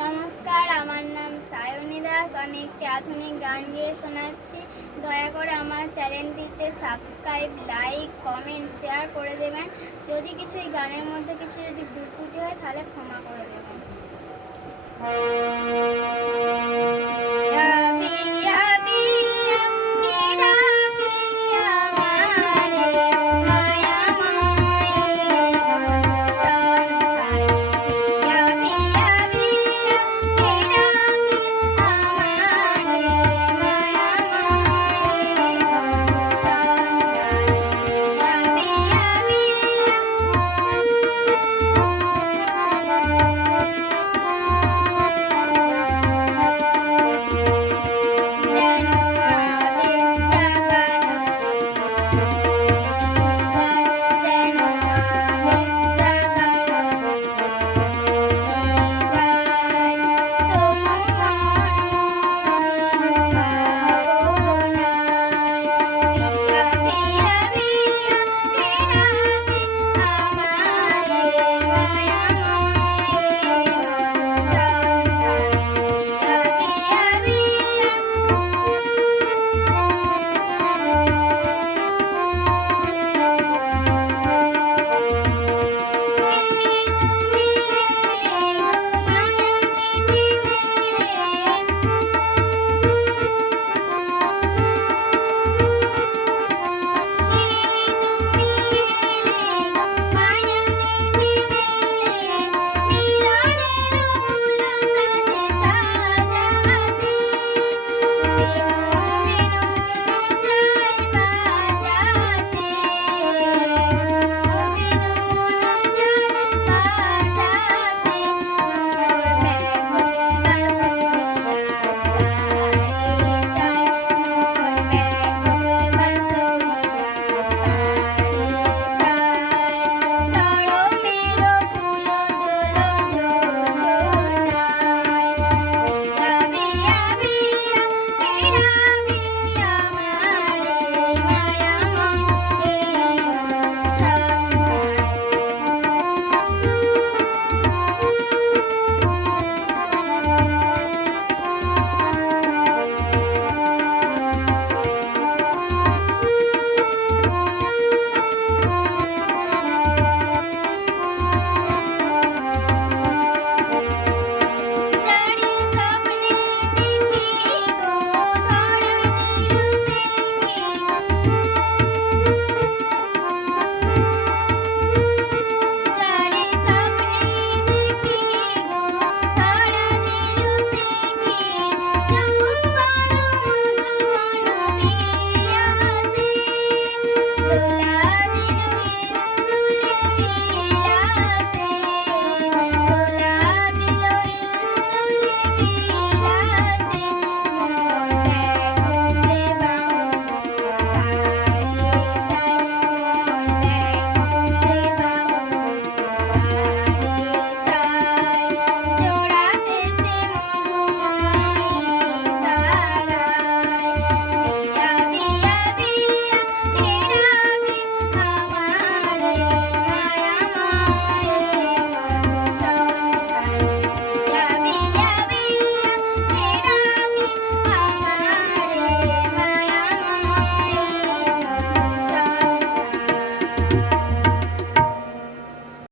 নমস্কার, আমার নাম সায়নী দাস। আমি একটি আধুনিক গান গেয়ে শোনাচ্ছি। দয়া করে আমার চ্যানেলটিতে সাবস্ক্রাইব, লাইক, কমেন্ট, শেয়ার করে দেবেন। যদি কিছু এই গানের মধ্যে কিছু যদি ভুল ত্রুটি হয়, তাহলে ক্ষমা করে